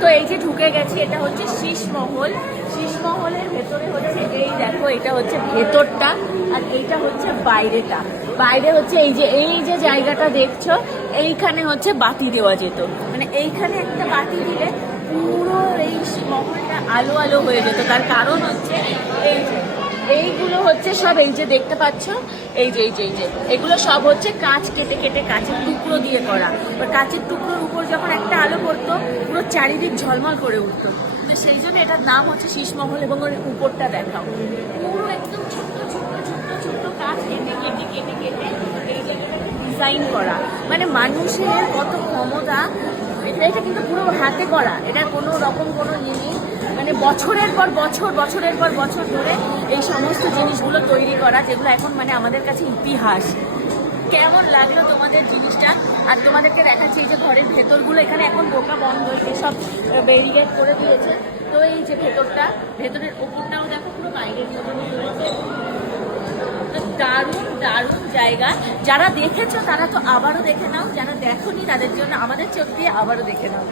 তো এই যে ঢুকে গেছি, এটা হচ্ছে শীষমহল। শীষমহলের ভেতরে হচ্ছে এই দেখো, এটা হচ্ছে ভেতরটা আর এইটা হচ্ছে বাইরেটা। বাইরে হচ্ছে এই যে জায়গাটা দেখছো, এইখানে হচ্ছে বাতি দেওয়া যেত, মানে এইখানে একটা বাতি দিলে পুরো এই মহলটা আলো আলো হয়ে যেত। তার কারণ হচ্ছে এইগুলো হচ্ছে সব, এই যে দেখতে পাচ্ছ, এই যে এগুলো সব হচ্ছে কাঁচ কেটে কেটে কাঁচের টুকরো দিয়ে করা। এবার কাঁচের টুকরোর উপর যখন একটা আলো পড়তো, পুরো চারিদিক ঝলমল করে উঠতো। তো সেই জন্য এটার নাম হচ্ছে শীষমহল। এবং ওর উপরটা দেখাও, পুরো একদম ছোট্ট ছোট্ট ছোট্ট ছোট্ট কাঁচ কেটে কেটে কেটে কেটে এই জায়গাটাকে ডিজাইন করা। মানে মানুষের কত ক্ষমতা! এটা কিন্তু পুরো হাতে করা, এটার কোনো রকম কোনো নেই। মানে বছরের পর বছর, বছরের পর বছর ধরে এই সমস্ত জিনিসগুলো তৈরি করা, যেগুলো এখন মানে আমাদের কাছে ইতিহাস। কেমন লাগলো তোমাদের জিনিসটা? আর তোমাদেরকে দেখাচ্ছি এই যে ঘরের ভেতরগুলো, এখানে এখন ঢোকা বন্ধ, সব ব্যারিকেড করে দিয়েছে। তো এই যে ভেতরটা, ভেতরের ওপরটাও দেখো পুরো বাইরের মতনই রয়েছে। দারুণ দারুণ জায়গা। যারা দেখেছো তারা তো আবারও দেখে নাও, যারা দেখোনি তাদের জন্য আমাদের চোখ দিয়ে আবারও দেখে নাও।